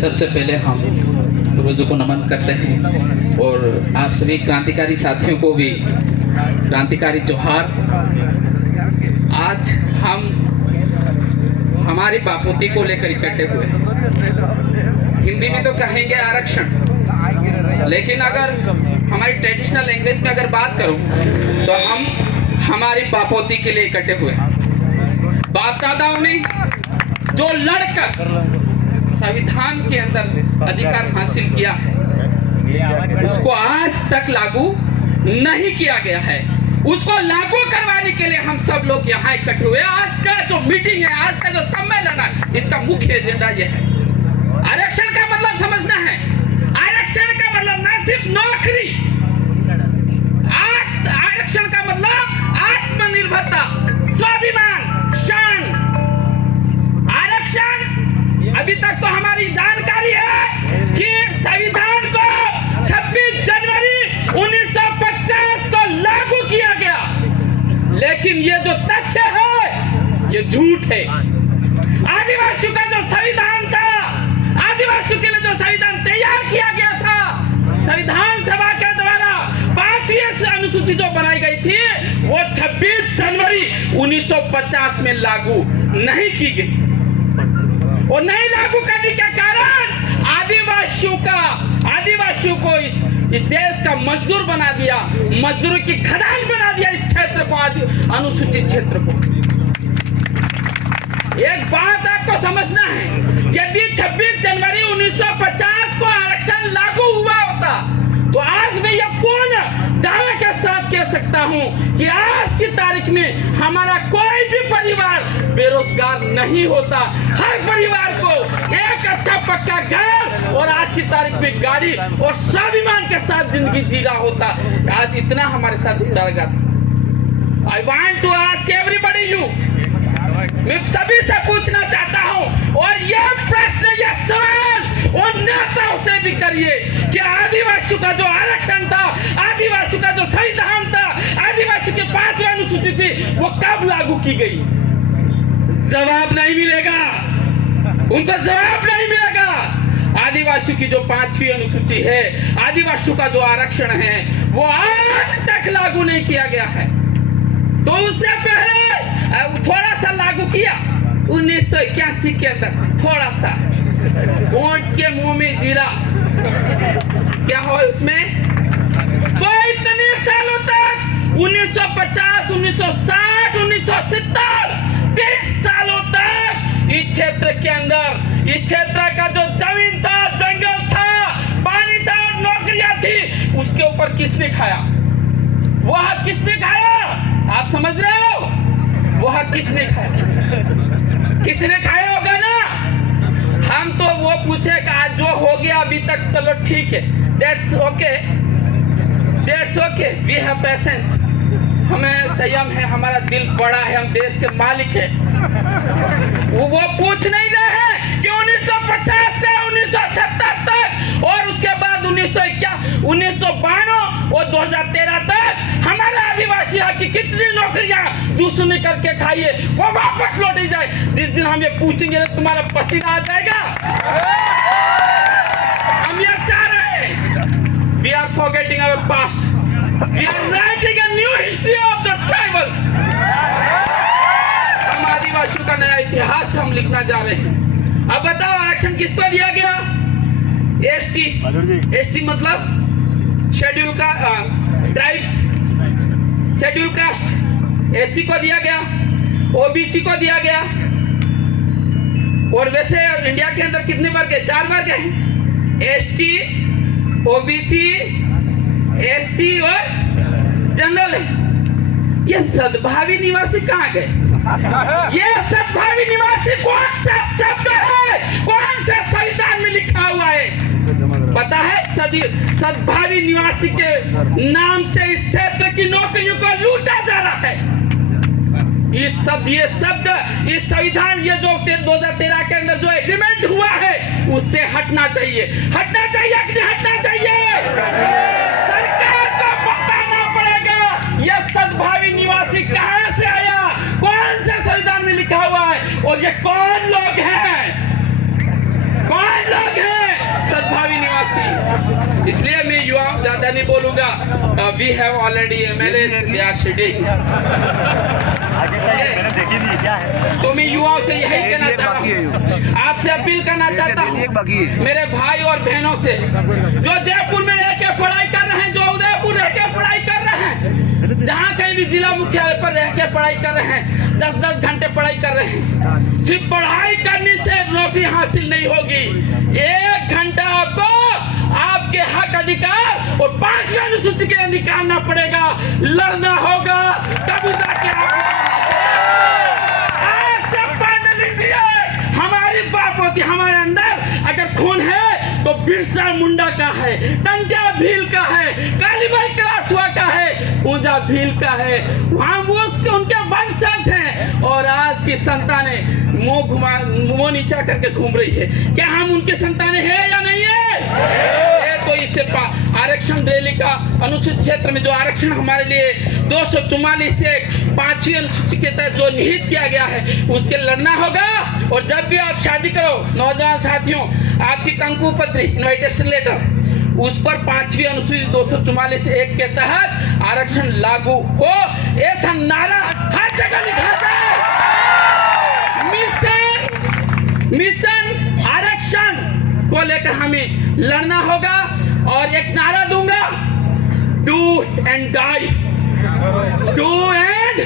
सबसे पहले हम पूर्वजों को नमन करते हैं और आप सभी क्रांतिकारी साथियों को भी क्रांतिकारी जोहार। आज हम हमारी बापूती को लेकर इकट्ठे हुए। हिंदी में तो कहेंगे आरक्षण, लेकिन अगर हमारी ट्रेडिशनल लैंग्वेज में अगर बात करूं तो हम हमारी बापोती के लिए इकट्ठे हुए। बाप दादाओं ने जो लड़कर संविधान के अंदर अधिकार हासिल किया है, उसको आज तक लागू नहीं किया गया है। उसको लागू करवाने के लिए हम सब लोग यहाँ इकट्ठे हुए। आज का जो मीटिंग है, आज का जो सम्मेलन है, इसका मुख्य एजेंडा यह है। आरक्षण का मतलब समझना है। आरक्षण का मतलब ना सिर्फ नौकरी, आरक्षण का मतलब आत्मनिर्भरता, स्वाभिमान, शान। आरक्षण अभी तक तो हमारी जानकारी है कि संविधान को 26 जनवरी 1950 को लागू किया गया, लेकिन ये जो तथ्य है ये झूठ है। आदिवासियों का जो संविधान था, आदिवासियों के लिए जो संविधान तैयार किया गया था, संविधान सभा के द्वारा 5वीं अनुसूची जो बनाई गई थी, वो 26 जनवरी 1950 में लागू नहीं की गई। और नहीं लागू करने के कारण आदिवासियों को इस देश का मजदूर बना दिया, मजदूरों की खदान बना दिया इस क्षेत्र को, अनुसूचित क्षेत्र को। एक बात आपको समझना है, यदि 26 जनवरी 1950 को आरक्षण लागू हुआ होता तो आज मैं ये कौन दावे के साथ कह सकता हूं कि आज की तारीख में हमारा कोई भी परिवार बेरोजगार नहीं होता। हर परिवार को एक अच्छा पक्का घर और आज की तारीख में गाड़ी और स्वाभिमान के साथ जिंदगी जी रहा होता। आज इतना हमारे साथ डर था। I want to ask everybody you, मैं सभी से पूछना चाहता हूं, और यह प्रश्न, यह सवाल उन नेताओं से भी करिए कि आदिवासियों का जो आरक्षण था, आदिवासियों का जो संविधान था, आदिवासियों की 5वीं अनुसूची थी, वो कब लागू की गई? जवाब नहीं मिलेगा, उनको जवाब नहीं मिलेगा। आदिवासियों की जो 5वीं अनुसूची है, आदिवासियों का जो आरक्षण है, वो आज तक लागू नहीं किया गया है। तो उससे पहले थोड़ा सा लागू किया 1981 के अंदर, थोड़ा सा वोट के मुंह में जीरा। क्या हुआ उसमें? तो इतने सालों तक 1950, 1960, 1970, 30 सालों तक इस क्षेत्र के अंदर, इस क्षेत्र का जो जमीन था, जंगल था, पानी था और नौकरियां थी, उसके ऊपर किसने खाया? वह किसने खाया? आप समझ रहे हो? वह किसने खाया? किसने खाया होगा ना? हम तो वो पूछे कि आज जो हो गया अभी तक, चलो ठीक है, that's okay, we have patience, हमें संयम है, हमारा दिल बड़ा है, हम देश के मालिक है। वो पूछ नहीं रहे हैं कि 1950 से 1970 तक और उसके बाद 1992 और 2013 तक हमारे आदिवासी की कितनी नौकरियां दूसरे करके खाइए, वो वापस लौट जाए। जिस दिन हम ये पूछेंगे तुम्हारा पसीना आ जाएगा। हम ये चाह रहे हैं, we are forgetting our past, we are writing a new history of the tribals। हम आदिवासियों का नया इतिहास हम लिखना जा रहे हैं। अब बताओ आरक्षण किसको दिया गया? एसटी मतलब शेड्यूल का ट्राइब्स, शेड्यूल कास्ट। एससी को दिया गया, ओबीसी को दिया गया। और वैसे इंडिया के अंदर कितने वर्ग है? 4 वर्ग हैं, एसटी, ओबीसी, एससी और जनरल है। ये सद्भावी निवासी कहाँ गए? ये सद्भावी निवासी कौन सा शब्द है? कौन से संविधान में लिखा हुआ है? पता है? सद्भावी निवासी के नाम से इस क्षेत्र की नौकरियों को लूटा जा रहा है। ये शब्द इस संविधान, ये जो 2013 के अंदर जो एग्रीमेंट हुआ है, उससे हटना चाहिए। हटना चाहिए कि नहीं हटना चाहिए? सरकार को बताना पड़ेगा ये सद्भावी निवासी कहां से आया, कौन से संविधान में लिखा हुआ है, और ये कौन लोग हैं? कौन लोग हैं? ज्यादा नहीं बोलूंगा। We have already marriage, we are shedding. मैंने देखी नहीं क्या है। तो मैं युवाओं से यही कहना चाहता हूँ, आपसे अपील करना चाहता हूँ, मेरे भाई और बहनों से, जो जयपुर में रह के पढ़ाई कर रहे हैं, जो उदयपुर रह के पढ़ाई कर रहे हैं, जहाँ कहीं भी जिला मुख्यालय पर रह के पढ़ाई कर रहे हैं, 10-10 घंटे पढ़ाई कर रहे हैं, सिर्फ पढ़ाई करने से नौकरी हासिल नहीं होगी। 1 घंटा आपको आपके हक अधिकार और 5वें अनुसूची के लिए निकालना पड़ेगा, लड़ना होगा, तभी जाके आप हमारी बात होती। हमारे अंदर अगर खून है तो बिरसा मुंडा का है, टंट्या भील का है, कालीबाई कलासुआ का है, पूजा भील का है, वहाँ वो उनके वंशज हैं। और आज की संतानें मुंह नीचा करके घूम रही है। क्या हम उनके संतानें हैं या नहीं है? तो इससे आरक्षण रैली का अनुसूचित क्षेत्र में जो आरक्षण हमारे लिए 244 से 5वीं अनुसूची के तहत जो निहित किया गया है, उसके लड़ना होगा। और जब भी आप शादी करो नौजवान साथियों, आपकी कंकु पत्री इनविटेशन लेटर, उस पर 5वीं अनुसूची 244 से 1 के तहत आरक्षण लागू हो, ऐसा नारा हर जगह लिखा जाए। मिशन आरक्षण को लेकर हमें लड़ना होगा। और एक नारा दूंगा, do and die, do and